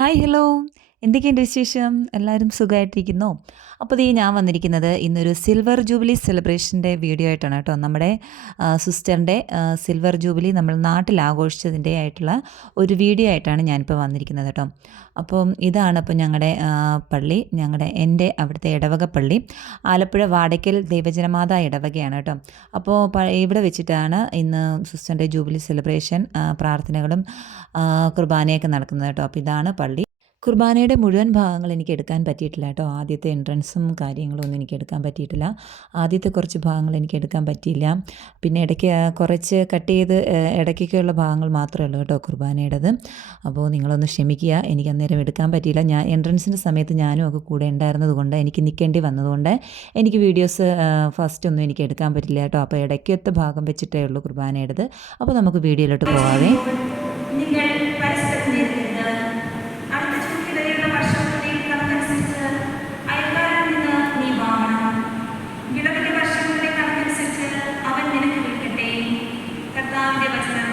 Hi hello. എന്തൊക്കെയുണ്ട് വിശേഷം? എല്ലാവരും സുഖമായിട്ടിരിക്കുന്നോ? അപ്പോൾ ദേ ഞാൻ വന്നിരിക്കുന്നത് ഇന്നൊരു സിൽവർ ജൂബിലി സെലിബ്രേഷൻ്റെ വീഡിയോ ആയിട്ടാണ് കേട്ടോ. നമ്മുടെ സിസ്റ്ററിൻ്റെ സിൽവർ ജൂബിലി നമ്മൾ നാട്ടിൽ ആഘോഷിച്ചതിൻ്റെ ആയിട്ടുള്ള ഒരു വീഡിയോ ആയിട്ടാണ് ഞാനിപ്പോൾ വന്നിരിക്കുന്നത് കേട്ടോ. അപ്പം ഇതാണ് ഇപ്പോൾ ഞങ്ങളുടെ പള്ളി, എൻ്റെ അവിടുത്തെ ഇടവക പള്ളി, ആലപ്പുഴ വാടയ്ക്കൽ ദൈവജനമാതാ ഇടവകയാണ് കേട്ടോ. അപ്പോൾ ഇവിടെ വെച്ചിട്ടാണ് ഇന്ന് സിസ്റ്ററിൻ്റെ ജൂബിലി സെലിബ്രേഷൻ പ്രാർത്ഥനകളും കുർബാനയൊക്കെ നടക്കുന്നത് കേട്ടോ. അപ്പോൾ ഇതാണ് പള്ളി. കുർബാനയുടെ മുഴുവൻ ഭാഗങ്ങൾ എനിക്ക് എടുക്കാൻ പറ്റിയിട്ടില്ല കേട്ടോ. ആദ്യത്തെ എൻട്രൻസും കാര്യങ്ങളും ഒന്നും എനിക്ക് എടുക്കാൻ പറ്റിയിട്ടില്ല. ആദ്യത്തെ കുറച്ച് ഭാഗങ്ങൾ എനിക്ക് എടുക്കാൻ പറ്റിയില്ല. പിന്നെ ഇടയ്ക്ക് കുറച്ച് കട്ട് ചെയ്ത് ഇടയ്ക്കൊക്കെയുള്ള ഭാഗങ്ങൾ മാത്രമേ ഉള്ളൂ കേട്ടോ കുർബാനയുടേത്. അപ്പോൾ നിങ്ങളൊന്ന് ക്ഷമിക്കുക, എനിക്ക് അന്നേരം എടുക്കാൻ പറ്റിയില്ല. ഞാൻ എൻട്രൻസിൻ്റെ സമയത്ത് ഞാനും ഒക്കെ കൂടെ ഉണ്ടായിരുന്നത് കൊണ്ട് എനിക്ക് നിൽക്കേണ്ടി വന്നതുകൊണ്ട് എനിക്ക് വീഡിയോസ് ഫസ്റ്റ് ഒന്നും എനിക്ക് എടുക്കാൻ പറ്റില്ല കേട്ടോ. അപ്പോൾ ഇടയ്ക്കത്തെ ഭാഗം വെച്ചിട്ടേ ഉള്ളൂ കുർബാനയുടേത്. അപ്പോൾ നമുക്ക് വീഡിയോയിലോട്ട് പോകാവേ. നിങ്ങൾ പരസ്പരം നേരിടുന്നത് അടുത്ത ചുറ്റിവരെയുള്ള വർഷങ്ങളുടെ കണക്കനുസരിച്ച് അയൽക്കാരിൽ നിന്ന് നീ വാങ്ങണം. വിളവിന്റെ വർഷങ്ങളുടെ കണക്കനുസരിച്ച് അവൻ നിനക്ക് വിൽക്കട്ടെ. കർത്താവിന്റെ വചനം.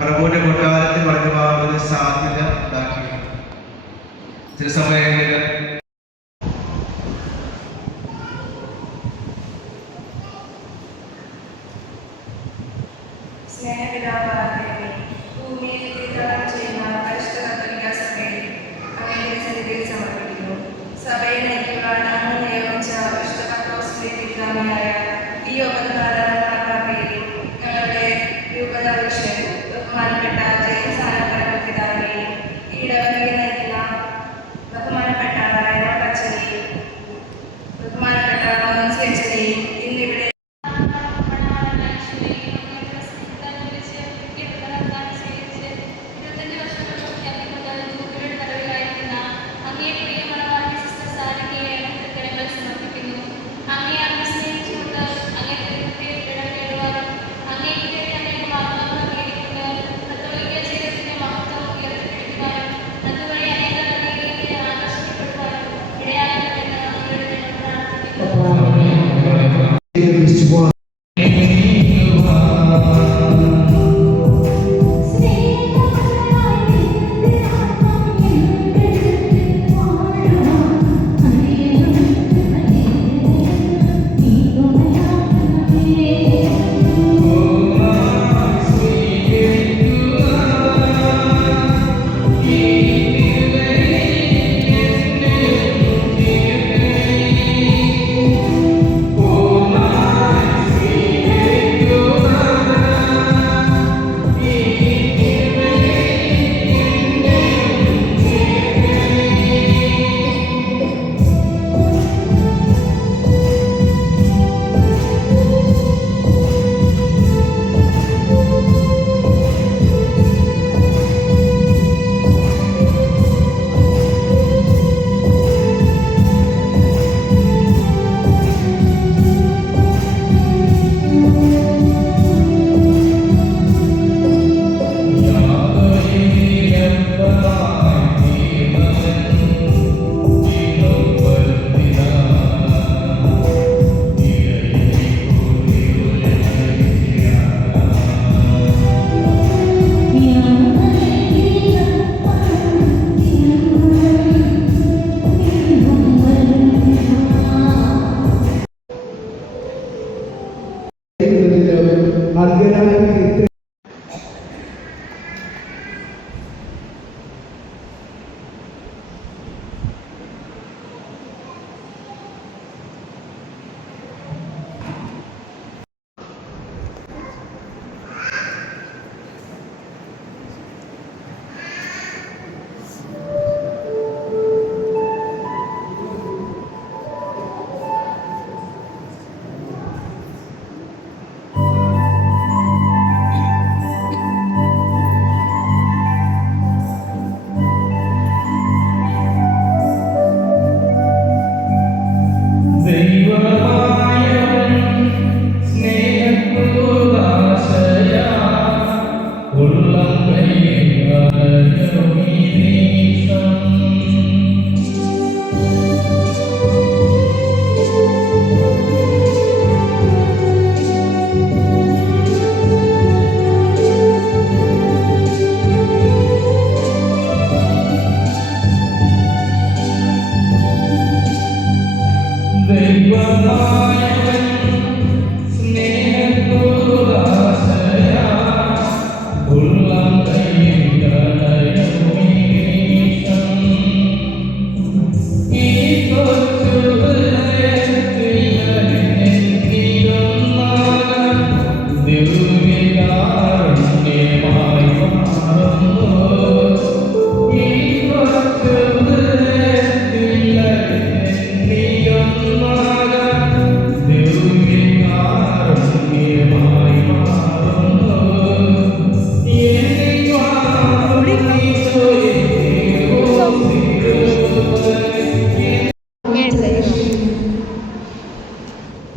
പ്രഭുവിന്റെ കൊട്ടാരത്തിൽ വളർന്നു പോകാൻ ഒരു സാധ്യത ഉണ്ടാക്കി. ചില സമയങ്ങളിൽ സഭയെ നയിക്കുവാൻ അങ്ങ് നിയോഗിച്ച വിശുദ്ധ പത്രോസിന്റെ പിതാവിയായ ഈ യോഗകാലങ്ങളിൽ ഞങ്ങളുടെ രൂപതാധ്യക്ഷൻ ബഹുമാനപ്പെട്ട ജെയിംസ് ആലപ്പുഴ പിതാവിനെയും ഈ ഇടവകയെ നയിക്കുന്ന ബഹുമാനപ്പെട്ട റൈനോൾഡ് അച്ഛനെയും ബഹുമാനപ്പെട്ട റോമൻസി അച്ഛനെയും ഇന്നിവിടെ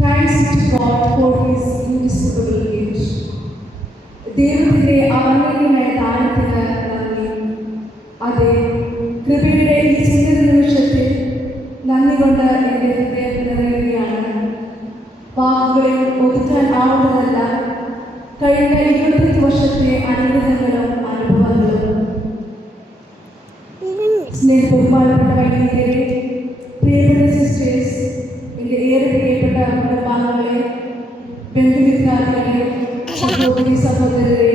Thanks to God for His invisible gift. ദൈവത്തിന്റെ അവർണ്ണനീയമായ ദാനത്തിന് നന്ദി. അതെ, കൃപയുടെ ഈ ചിന്തിത നിമിഷത്തിൽ നന്ദി കൊണ്ട് എൻ്റെ ഹൃദയം നിറയുകയാണ്. വാക്കുകളിൽ ഒതുക്കാൻ ആവുന്നതല്ല കഴിഞ്ഞ 25 വർഷത്തെ അനുഗ്രഹങ്ങളും അനുഭവങ്ങളും. സ്നേഹബഹുമാനപ്പെട്ട വൈദികരെ, പ്രിയപ്പെട്ട സിസ്റ്റേഴ്സ്, എൻ്റെ ഏറെ പ്രിയപ്പെട്ട കുടുംബാംഗങ്ങളെ, ബന്ധുമിത്രാദികളെ, സഹോദരി സഹോദരരെ,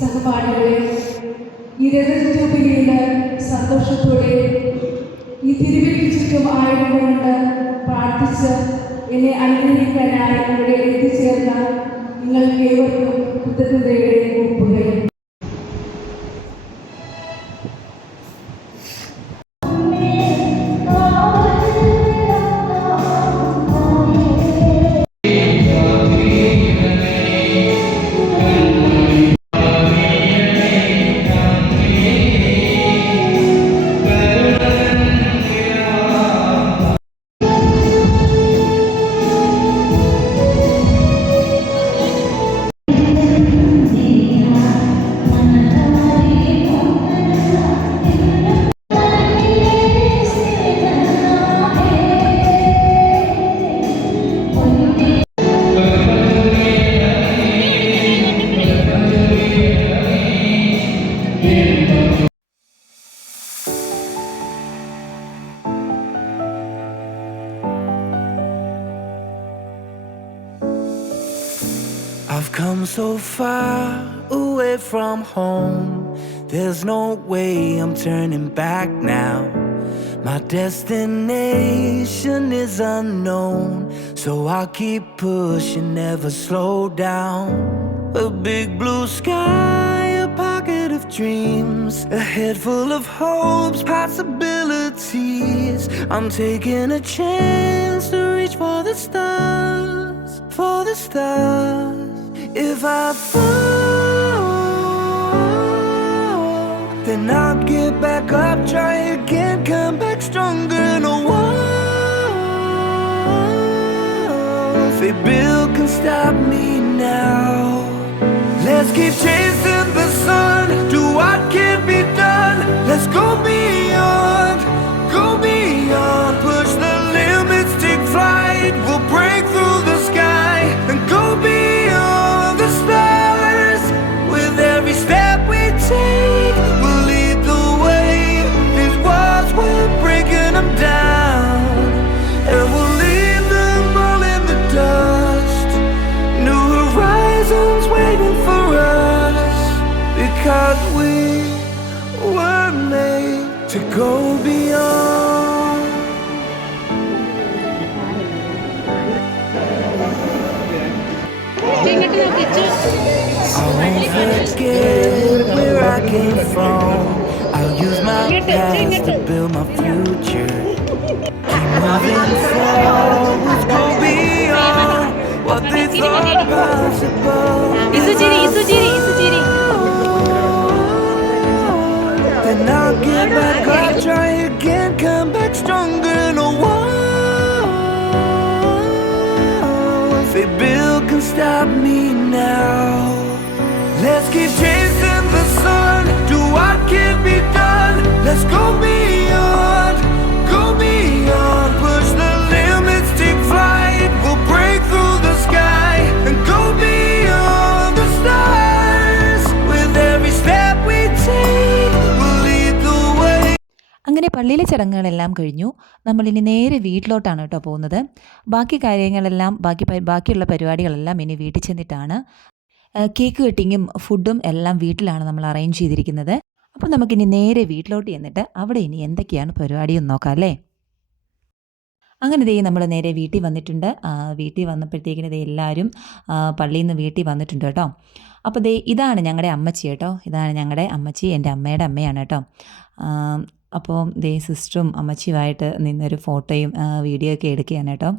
സഹപാഠികളെ, ഈ രഥജൂബിലിയിൽ സന്തോഷത്തോടെ ഈ തിരുവയ്ക്ക് ചുറ്റും ആയതുകൊണ്ട് പ്രാർത്ഥിച്ച് എന്നെ അനുഗ്രഹിക്കാനായി ഇവിടെ എത്തിച്ചേർന്ന നിങ്ങൾക്ക് ഏവർക്കും കൃതജ്ഞതയുടെ ഒപ്പുകൾ. I've come so far away from home. There's no way I'm turning back now. My destination is unknown, so I'll keep pushing, never slow down. A big blue sky, a pocket of dreams, a head full of hopes, possibilities. I'm taking a chance to reach for the stars, for the stars. If I fall, then I'll get back up, try again, come back stronger. No walls they build can stop me now. Let's keep chasing the sun, do what can be done. Let's go beyond, push the limits, take flight. We'll break through the sky and go beyond the stars. With every step we take, we'll lead the way. These walls, we're breaking them down, and we'll leave them all in the dust. New horizons waiting for us, because we were made to go beyond. I won't forget where I came from. I'll use my past to build my future. Keep moving forward, go beyond what they thought possible. Then I'll get back up, try again, come back stronger. No walls they build can stop me now. Let's keep chasing the sun, do what can be done. Let's go beyond, push the limits, take flight. We'll break through the sky and go beyond the stars. With every step we take, we'll lead the way. അങ്ങനെ പള്ളിയിലെ ചടങ്ങുകളെല്ലാം കഴിഞ്ഞു. നമ്മളിനി നേരെ വീട്ടിലോട്ടാണ് കേട്ടോ പോകുന്നത്. ബാക്കി കാര്യങ്ങളെല്ലാം ബാക്കിയുള്ള പരിപാടികളെല്ലാം ഇനി വീട്ടിൽ ചെന്നിട്ടാണ്. കേക്ക് കട്ടിങ്ങും ഫുഡും എല്ലാം വീട്ടിലാണ് നമ്മൾ അറേഞ്ച് ചെയ്തിരിക്കുന്നത്. അപ്പോൾ നമുക്കിനി നേരെ വീട്ടിലോട്ട് ചെന്നിട്ട് അവിടെ ഇനി എന്തൊക്കെയാണ് പരിപാടിയെന്ന് നോക്കാം അല്ലേ. അങ്ങനെ ദേ നമ്മൾ നേരെ വീട്ടിൽ വന്നിട്ടുണ്ട്. വീട്ടിൽ വന്നപ്പോഴത്തേക്കിന് ദേ എല്ലാവരും പള്ളിയിൽ നിന്ന് വീട്ടിൽ വന്നിട്ടുണ്ട് കേട്ടോ. അപ്പോൾ ദേ ഇതാണ് ഞങ്ങളുടെ അമ്മച്ചി കേട്ടോ. ഇതാണ് ഞങ്ങളുടെ അമ്മച്ചി, എൻ്റെ അമ്മയുടെ അമ്മയാണ് കേട്ടോ. അപ്പോൾ ദേ സിസ്റ്ററും അമ്മച്ചിയുമായിട്ട് നിന്നൊരു ഫോട്ടോയും വീഡിയോ ഒക്കെ എടുക്കുകയാണ് കേട്ടോ.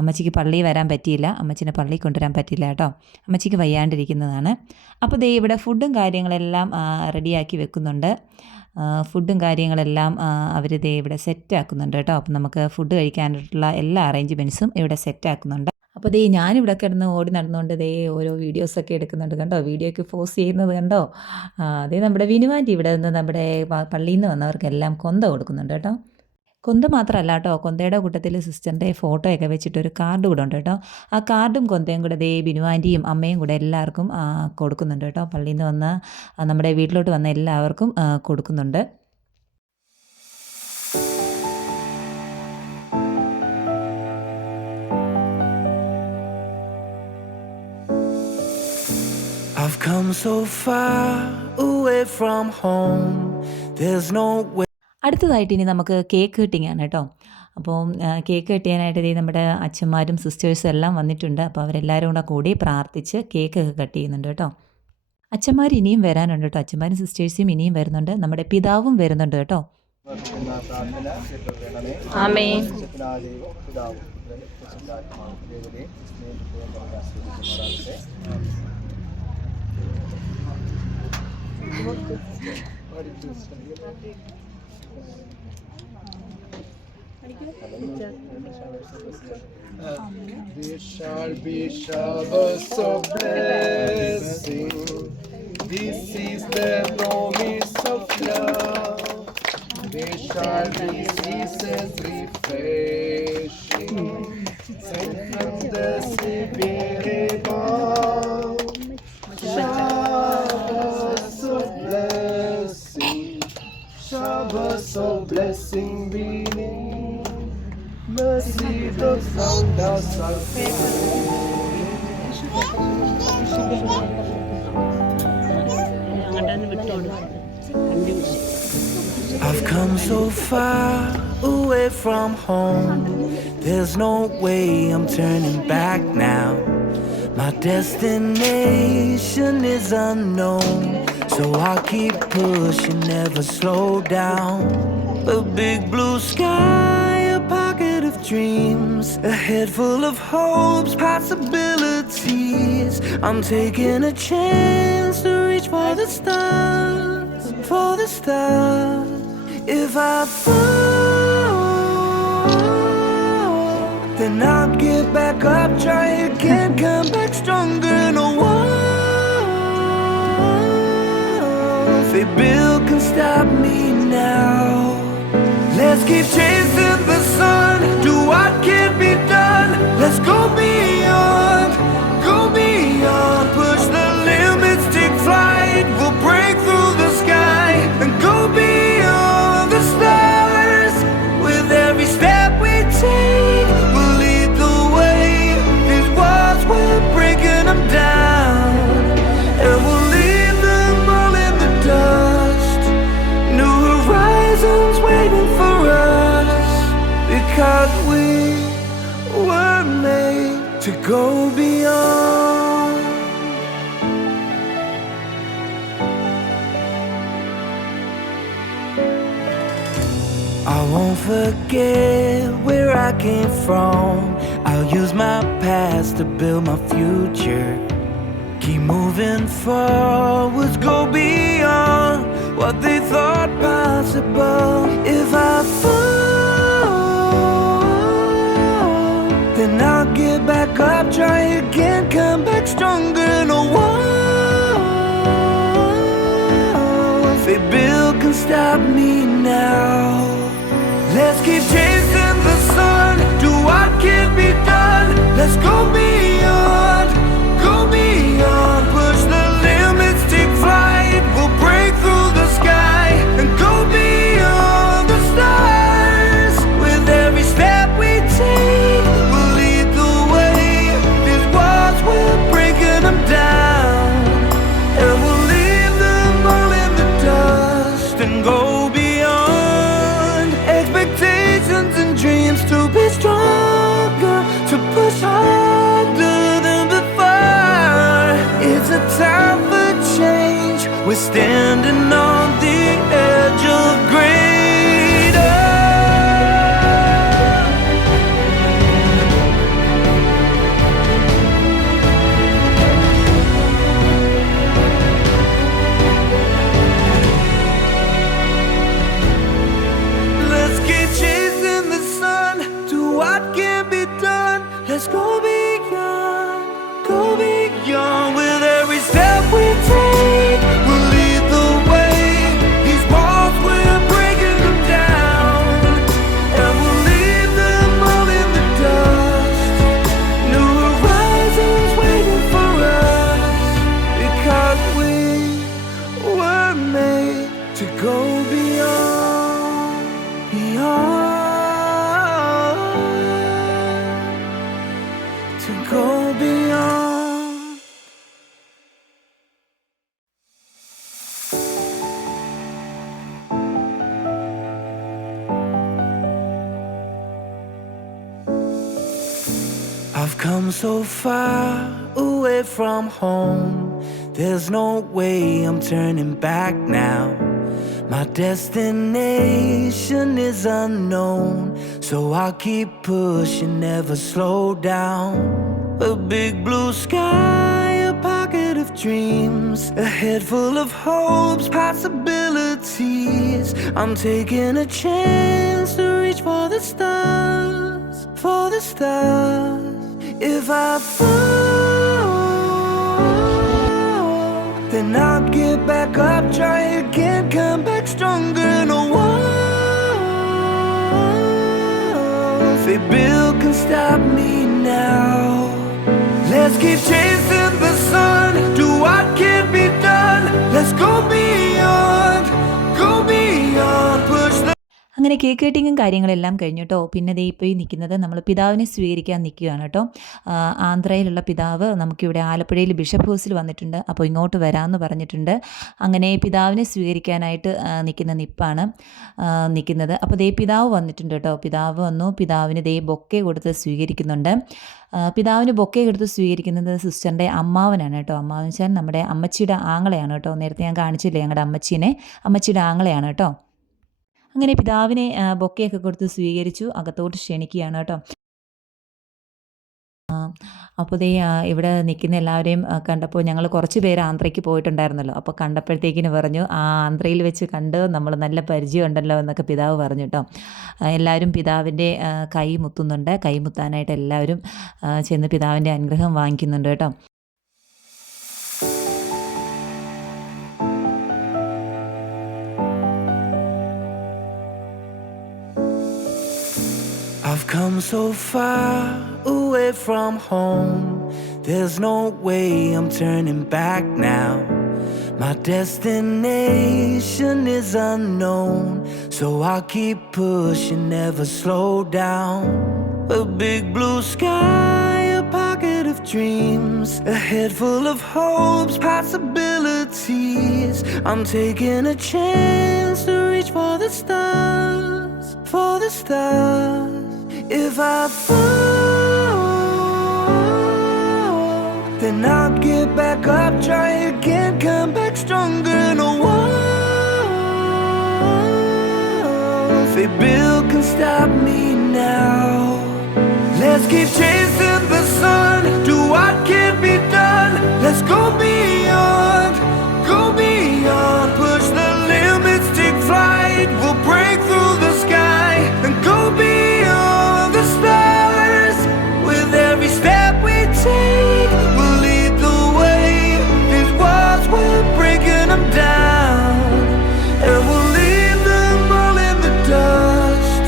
അമ്മച്ചിക്ക് പള്ളിയിൽ വരാൻ പറ്റിയില്ല, അമ്മച്ചിനെ പള്ളിയിൽ കൊണ്ടുവരാൻ പറ്റില്ല കേട്ടോ. അമ്മച്ചിക്ക് വയ്യാണ്ടിരിക്കുന്നതാണ്. അപ്പോൾ ദേ ഇവിടെ ഫുഡും കാര്യങ്ങളെല്ലാം റെഡിയാക്കി വെക്കുന്നുണ്ട്. ഫുഡും കാര്യങ്ങളെല്ലാം അവർ ദേ ഇവിടെ സെറ്റാക്കുന്നുണ്ട് കേട്ടോ. അപ്പോൾ നമുക്ക് ഫുഡ് കഴിക്കാനായിട്ടുള്ള എല്ലാ അറേഞ്ച്മെൻറ്റ്സും ഇവിടെ സെറ്റാക്കുന്നുണ്ട്. അപ്പോൾ ദേ ഞാനിവിടെ കിടന്ന് ഓടി നടന്നുകൊണ്ട് ദേ ഓരോ വീഡിയോസൊക്കെ എടുക്കുന്നുണ്ട് കണ്ടോ. വീഡിയോയ്ക്ക് പോസ്റ്റ് ചെയ്യുന്നത് കണ്ടോ. അതേ നമ്മുടെ വിനുവാൻറ്റി ഇവിടെ നിന്ന് നമ്മുടെ പള്ളിയിൽ നിന്ന് വന്നവർക്കെല്ലാം കൊന്ത കൊടുക്കുന്നുണ്ട് കേട്ടോ. കൊന്ത മാത്രമല്ല കേട്ടോ, കൊന്തയുടെ കൂട്ടത്തിൽ സിസ്റ്ററിൻ്റെ ഫോട്ടോയൊക്കെ വെച്ചിട്ടൊരു കാർഡ് കൂടെ ഉണ്ട് കേട്ടോ. ആ കാർഡും കൊന്തയും കൂടെ ദേ ബിനുവാൻറ്റിയും അമ്മയും കൂടെ എല്ലാവർക്കും കൊടുക്കുന്നുണ്ട് കേട്ടോ. പള്ളിയിൽ നിന്ന് വന്ന് നമ്മുടെ വീട്ടിലോട്ട് വന്ന എല്ലാവർക്കും കൊടുക്കുന്നുണ്ട്. I've come so far away from home. There's no way. അടുത്തതായിട്ട് ഇനി നമുക്ക് കേക്ക് കട്ടിങ് ആണ് കേട്ടോ. അപ്പോൾ കേക്ക് കട്ടിയാനായിട്ട് ഇതേ നമ്മുടെ അച്ഛന്മാരും സിസ്റ്റേഴ്സും എല്ലാം വന്നിട്ടുണ്ട്. അപ്പോൾ അവരെല്ലാവരും കൂടി പ്രാർത്ഥിച്ച് കേക്കൊക്കെ കട്ട് ചെയ്യുന്നുണ്ട് കേട്ടോ. അച്ഛന്മാർ ഇനിയും വരാനുണ്ട് കേട്ടോ. അച്ഛന്മാരും സിസ്റ്റേഴ്സും ഇനിയും വരുന്നുണ്ട്. നമ്മുടെ പിതാവും വരുന്നുണ്ട് കേട്ടോ. ആമേൻ. There shall be showers of blessing. This is the promise of love. There shall be seasons refreshing, sent from the Savior above. Showers of blessing, showers of blessing beneath. Mercy does found us our I've come so far away from home. There's no way I'm turning back now. My destination is unknown, so I'll keep pushing, never slow down. A big blue sky, a pocket of dreams, a head full of hopes, possibilities. I'm taking a chance to reach for the stars, for the stars. If I fall, then I'll get back up, try again, come back stronger. No walls they build can stop me now. Let's keep chasing the sun, do what can be done. Let's go beyond, push the limits, take flight. We'll break through the sky and go beyond the stars. With every step we take, we'll lead the way. These walls, we're breaking them down, and we'll leave them all in the dust. New horizons waiting for us, because we were made to go beyond. I won't forget where I came from. I'll use my past to build my future. Keep moving forwards, go beyond what they thought possible. If I fall, then I'll get back up, try again, come back stronger. No walls they build can stop me now. Let's keep chasing the sun, do what can be done. Let's go beyond, push the limits, take flight. We'll break through the sky and go beyond be stronger, to push harder than before. It's a time for change. We're standing on the edge of greater. Let's keep chasing the sun to what can be done. Let's go beyond, go beyond. With every step we take, we'll lead the way. These walls, we're breaking them down, and we'll leave them all in the dust. New horizons waiting for us, because we were made to go beyond, beyond, to go beyond. I've come so far away from home. There's no way I'm turning back now. My destination is unknown, so I'll keep pushing, never slow down. A big blue sky, a pocket of dreams, a head full of hopes, possibilities. I'm taking a chance to reach for the stars, for the stars. If I fall, then I'll get back up, try again, come back stronger. No walls they build can stop me now. Let's keep chasing the sun, do what can be done. Let's go beyond, push the. അങ്ങനെ cake കട്ടിങ്ങും കാര്യങ്ങളെല്ലാം കഴിഞ്ഞു കേട്ടോ. പിന്നെ ദേ ഇപ്പോൾ ഈ നിൽക്കുന്നത് നമ്മൾ പിതാവിനെ സ്വീകരിക്കാൻ നിൽക്കുകയാണ് കേട്ടോ. ആന്ധ്രയിലുള്ള പിതാവ് നമുക്കിവിടെ ആലപ്പുഴയിൽ ബിഷപ്പ് ഹൗസിൽ വന്നിട്ടുണ്ട്. അപ്പോൾ ഇങ്ങോട്ട് വരാമെന്ന് പറഞ്ഞിട്ടുണ്ട്. അങ്ങനെ പിതാവിനെ സ്വീകരിക്കാനായിട്ട് നിൽക്കുന്ന നിപ്പാണ് നിൽക്കുന്നത്. അപ്പോൾ ദേ പിതാവ് വന്നിട്ടുണ്ട് കേട്ടോ. പിതാവ് വന്നു. പിതാവിന് ദേ ബൊക്കെ കൊടുത്ത് സ്വീകരിക്കുന്നുണ്ട്. പിതാവിന് ബൊക്കെ കൊടുത്ത് സ്വീകരിക്കുന്നത് സിസ്റ്ററിൻ്റെ അമ്മാവനാണ് കേട്ടോ. അമ്മാവൻ വെച്ചാൽ നമ്മുടെ അമ്മച്ചിയുടെ ആങ്ങളെയാണ് കേട്ടോ. നേരത്തെ ഞാൻ കാണിച്ചില്ലേ ഞങ്ങളുടെ അമ്മച്ചിയുടെ ആങ്ങളെയാണ് കേട്ടോ. അങ്ങനെ പിതാവിനെ ബൊക്കെയൊക്കെ കൊടുത്ത് സ്വീകരിച്ചു, അകത്തോട്ട് ക്ഷണിക്കുകയാണ് കേട്ടോ. അപ്പോൾ ദേ ഇവിടെ നിൽക്കുന്ന എല്ലാവരെയും കണ്ടപ്പോൾ ഞങ്ങൾ കുറച്ച് പേര് ആന്ധ്രയ്ക്ക് പോയിട്ടുണ്ടായിരുന്നല്ലോ. അപ്പോൾ കണ്ടപ്പോഴത്തേക്കിന് പറഞ്ഞു, ആന്ധ്രയിൽ വെച്ച് കണ്ട് നമ്മൾ നല്ല പരിചയമുണ്ടല്ലോ എന്നൊക്കെ പിതാവ് പറഞ്ഞു കേട്ടോ. എല്ലാവരും പിതാവിൻ്റെ കൈ മുത്തുന്നുണ്ട്. കൈ മുത്താനായിട്ട് എല്ലാവരും ചെന്ന് പിതാവിൻ്റെ അനുഗ്രഹം വാങ്ങിക്കുന്നുണ്ട് കേട്ടോ. I've come so far away from home. There's no way I'm turning back now. My destination is unknown, so I'll keep pushing, never slow down. A big blue sky, a pocket of dreams, a head full of hopes, possibilities. I'm taking a chance to reach for the stars, for the stars. If I fall, then I'll get back up, try again, come back stronger. No walls they build can stop me now. Let's keep chasing the sun, do what can be done. Let's go beyond, push the limits, take flight. We'll break through the sky and go beyond the stars. With every step we take, we'll lead the way. These walls, we're breaking them down, and we'll leave them all in the dust.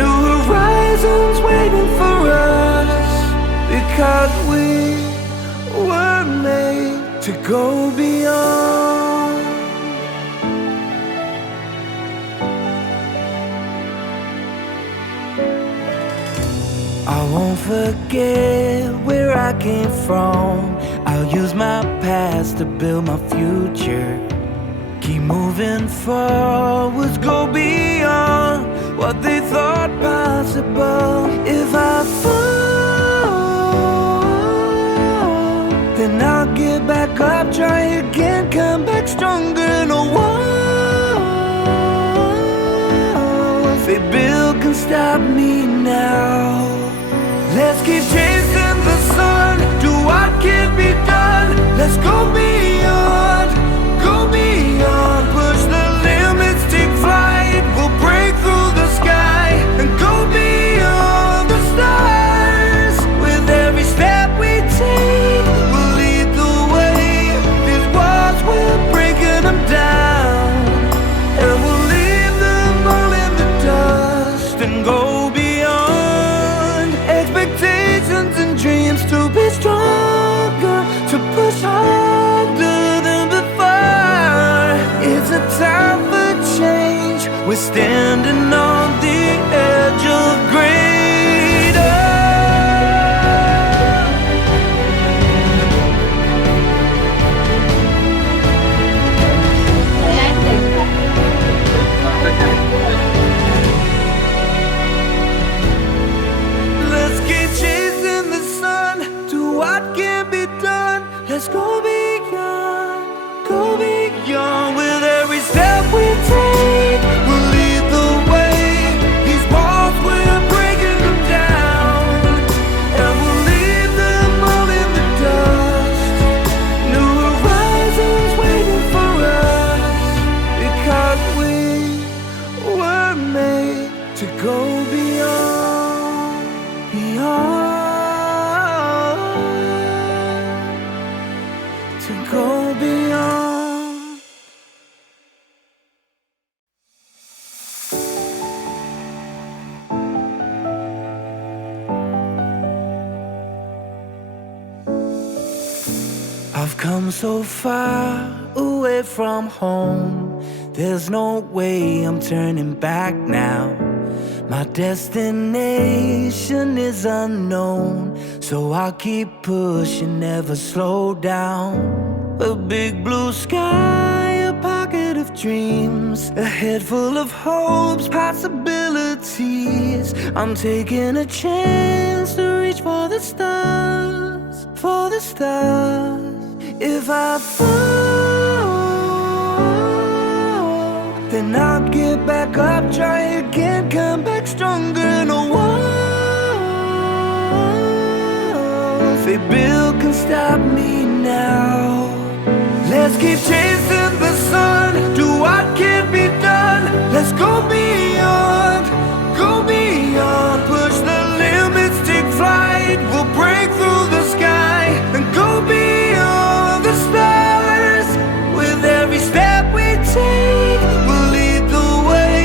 New horizons waiting for us, because we were made to go beyond. I won't forget where I came from. I'll use my past to build my future. Keep moving forwards, go beyond what they thought possible. stop me now. Let's keep chasing the sun, do what can be done. Let's go beyond, push the limits, take flight. We'll break through the sky and go beyond the stars. With every step we take, we'll lead the way. These walls, we're breaking them down, and we'll leave them all in the dust and go beyond. Expectations and dreams to be stronger, to push harder than before. It's a time for change. We're standing on the edge of greater. Let's keep chasing the sun, do what can be done. Let's go beyond, with every step we take. We'll lead the way. These walls, we're breaking them down, and we'll leave them all in the dust. New horizons waiting for us, because we were made to go beyond, to go beyond. I've come so far away from home. There's no way I'm turning back now. My destination is unknown, so I'll keep pushing, never slow down. A big blue sky, a pocket of dreams, a head full of hopes, possibilities. I'm taking a chance to reach for the stars, for the stars. If I fall, then I'll get back up, try again, come back stronger. No walls they build can stop me now. Let's keep chasing the sun, do what can be done. Let's go beyond, push the limits, take flight. We'll break through the sky and go beyond the stars. With every step we take, we'll lead the way.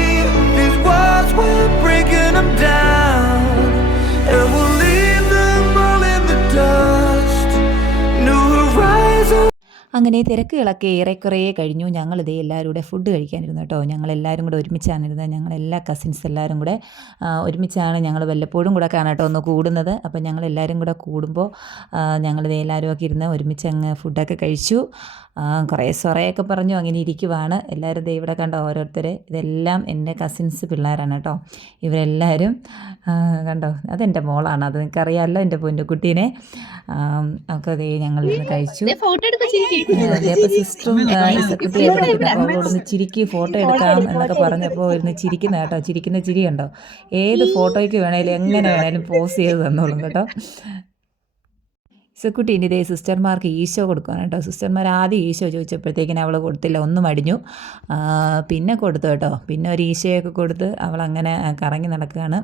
These walls, we're breaking them down, and we'll leave them all in the dust. New horizons. അങ്ങനെ തിരക്കുകളൊക്കെ ഏറെക്കുറെ കഴിഞ്ഞു. ഞങ്ങളിതേ എല്ലാവരും കൂടെ food കഴിക്കാനിരുന്നു കേട്ടോ. ഞങ്ങളെല്ലാവരും കൂടെ ഒരുമിച്ചാണിരുന്നത്. ഞങ്ങളെല്ലാ cousins എല്ലാവരും കൂടെ ഒരുമിച്ചാണ്. ഞങ്ങൾ വല്ലപ്പോഴും കൂടെ കാണാട്ടോ ഒന്ന് കൂടുന്നത്. അപ്പം ഞങ്ങളെല്ലാവരും കൂടെ കൂടുമ്പോൾ ഞങ്ങളിതേ എല്ലാവരുമൊക്കെ ഇരുന്ന് ഒരുമിച്ച് അങ്ങ് ഫുഡൊക്കെ കഴിച്ചു. കുറേ സൊറയൊക്കെ പറഞ്ഞു അങ്ങനെ ഇരിക്കുവാണ്. എല്ലാവരും ദേ ഇവിടെ കണ്ടോ ഓരോരുത്തരെ. ഇതെല്ലാം എൻ്റെ കസിൻസ് പിള്ളേരാണ് കേട്ടോ. ഇവരെല്ലാവരും കണ്ടോ, അതെൻ്റെ മോളാണ്. അത് നിങ്ങൾക്കറിയാമല്ലോ, എൻ്റെ പൊന്നുകുട്ടീനെ. ഒക്കെ അതേ ഞങ്ങളിരുന്ന് കഴിച്ചു. അപ്പോൾ സിസ്റ്ററും ഇസക്കുട്ടിയായിട്ട് പിന്നെ അവളോടൊന്ന് ചിരിക്ക്, ഫോട്ടോ എടുക്കാം എന്നൊക്കെ പറഞ്ഞപ്പോൾ ഇരുന്ന് ചിരിക്കുന്ന കേട്ടോ. ചിരിക്കുന്ന ചിരി കണ്ടോ. ഏത് ഫോട്ടോയ്ക്ക് വേണേലും എങ്ങനെ വേണേലും പോസ് ചെയ്ത് തന്നോളും കേട്ടോ. ഇസക്കുട്ടി ഇനി ഇതേ സിസ്റ്റർമാർക്ക് ഈശോ കൊടുക്കുകയാണ് കേട്ടോ. സിസ്റ്റർമാർ ആദ്യം ഈശോ ചോദിച്ചപ്പോഴത്തേക്കിന് അവൾ കൊടുത്തില്ല, ഒന്നും മടിഞ്ഞു. പിന്നെ കൊടുത്തു കേട്ടോ. പിന്നെ ഒരു ഈശോയൊക്കെ കൊടുത്ത് അവളങ്ങനെ കറങ്ങി നടക്കുകയാണ്.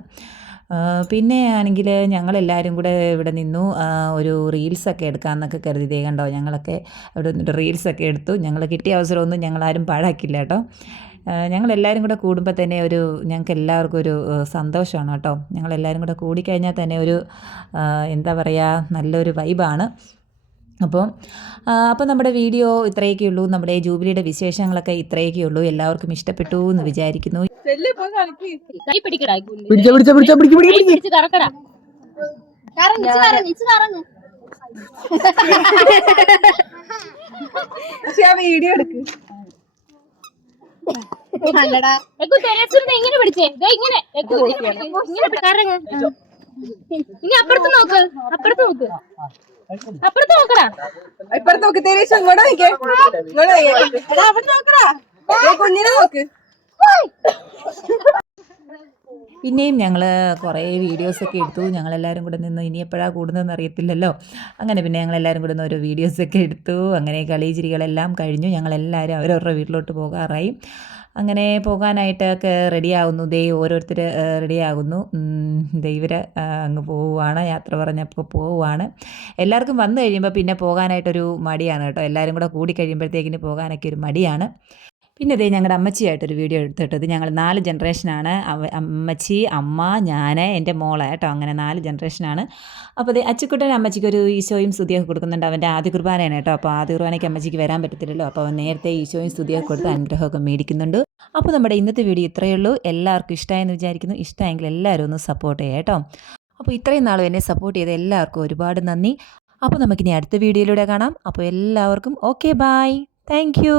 പിന്നെ ആണെങ്കിൽ ഞങ്ങളെല്ലാവരും കൂടെ ഇവിടെ നിന്നു ഒരു റീൽസൊക്കെ എടുക്കാമെന്നൊക്കെ കരുതിയതേ കണ്ടോ. ഞങ്ങളൊക്കെ ഇവിടെ നിന്നിട്ട് റീൽസൊക്കെ എടുത്തു. ഞങ്ങൾ കിട്ടിയ അവസരമൊന്നും ഞങ്ങളാരും പാഴാക്കില്ല കേട്ടോ. ഞങ്ങളെല്ലാവരും കൂടെ കൂടുമ്പോൾ തന്നെ ഞങ്ങൾക്ക് എല്ലാവർക്കും ഒരു സന്തോഷമാണ് കേട്ടോ. ഞങ്ങളെല്ലാവരും കൂടെ കൂടിക്കഴിഞ്ഞാൽ തന്നെ ഒരു എന്താ പറയുക, നല്ലൊരു വൈബാണ്. അപ്പോൾ നമ്മുടെ വീഡിയോ ഇത്രയൊക്കെ ഉള്ളൂ. നമ്മുടെ ജൂബിലിയുടെ വിശേഷങ്ങളൊക്കെ ഇത്രയൊക്കെ ഉള്ളൂ. എല്ലാവർക്കും ഇഷ്ടപ്പെട്ടു എന്ന് വിചാരിക്കുന്നു. വീഡിയോ എടുക്ക്. ഇങ്ങനെ പിടിച്ചേ, ഇങ്ങനെ ഇനി അപ്പുറത്ത് നോക്ക്, അപ്പുറത്ത് നോക്ക്, അപ്പുറത്ത് നോക്കടാ, ഇപ്പുറത്ത് നോക്ക്. തെരേശ ഇങ്ങോട്ട് നോക്കിയേ, അവിടെ നോക്കടാ, കുഞ്ഞിനെ നോക്ക്. പിന്നെയും ഞങ്ങൾ കുറേ വീഡിയോസൊക്കെ എടുത്തു. ഞങ്ങളെല്ലാവരും കൂടെ നിന്ന് ഇനി എപ്പോഴാണ് കൂടുന്നതെന്ന് അറിയത്തില്ലല്ലോ. അങ്ങനെ പിന്നെ ഞങ്ങളെല്ലാവരും കൂടെ നിന്ന് ഓരോ വീഡിയോസൊക്കെ എടുത്തു. അങ്ങനെ കളി ചിരികളെല്ലാം കഴിഞ്ഞു. ഞങ്ങളെല്ലാവരും അവരവരുടെ വീട്ടിലോട്ട് പോകാറായി. അങ്ങനെ പോകാനായിട്ടൊക്കെ റെഡിയാകുന്നു. ഓരോരുത്തർ റെഡിയാകുന്നു. ഇവർ അങ്ങ് പോവുകയാണ്. യാത്ര പറഞ്ഞപ്പോൾ പോവുകയാണ്. എല്ലാവർക്കും വന്നു കഴിയുമ്പോൾ പിന്നെ പോകാനായിട്ടൊരു മടിയാണ് കേട്ടോ. എല്ലാവരും കൂടെ കൂടി കഴിയുമ്പോഴത്തേക്കിന് പോകാനൊക്കെ ഒരു മടിയാണ്. പിന്നെ ഞങ്ങളുടെ അമ്മച്ചിയായിട്ടൊരു വീഡിയോ എടുത്തിട്ടത്. ഞങ്ങൾ 4 ജനറേഷനാണ്. അമ്മച്ചി, അമ്മ, ഞാൻ, എൻ്റെ മോളെ കേട്ടോ. അങ്ങനെ 4 ജനറേഷനാണ്. അപ്പോൾ അച്ചുക്കുട്ടൻ അമ്മച്ചിക്കൊരു ഈശോയും സ്തുതിയൊക്കെ കൊടുക്കുന്നുണ്ട്. അവൻ്റെ ആദ്യ കുർബാനയാണ് കേട്ടോ. അപ്പോൾ ആദ്യ കുർബാനയ്ക്ക് അമ്മച്ചിക്ക് വരാൻ പറ്റത്തില്ലല്ലോ. അപ്പോൾ അവൻ നേരത്തെ ഈശോയും സ്തുതിയൊക്കെ കൊടുത്ത് അനുഗ്രഹമൊക്കെ മേടിക്കുന്നുണ്ട്. അപ്പോൾ നമ്മുടെ ഇന്നത്തെ വീഡിയോ ഇത്രയേ ഉള്ളൂ. എല്ലാവർക്കും ഇഷ്ടമായെന്ന് വിചാരിക്കുന്നു. ഇഷ്ടമായെങ്കിൽ എല്ലാവരും ഒന്ന് സപ്പോർട്ട് ചെയ്യാം കേട്ടോ. അപ്പോൾ ഇത്രയും നാളും എന്നെ സപ്പോർട്ട് ചെയ്ത എല്ലാവർക്കും ഒരുപാട് നന്ദി. അപ്പോൾ നമുക്കിനി അടുത്ത വീഡിയോയിലൂടെ കാണാം. അപ്പോൾ എല്ലാവർക്കും ഓക്കെ, ബൈ, താങ്ക് യു.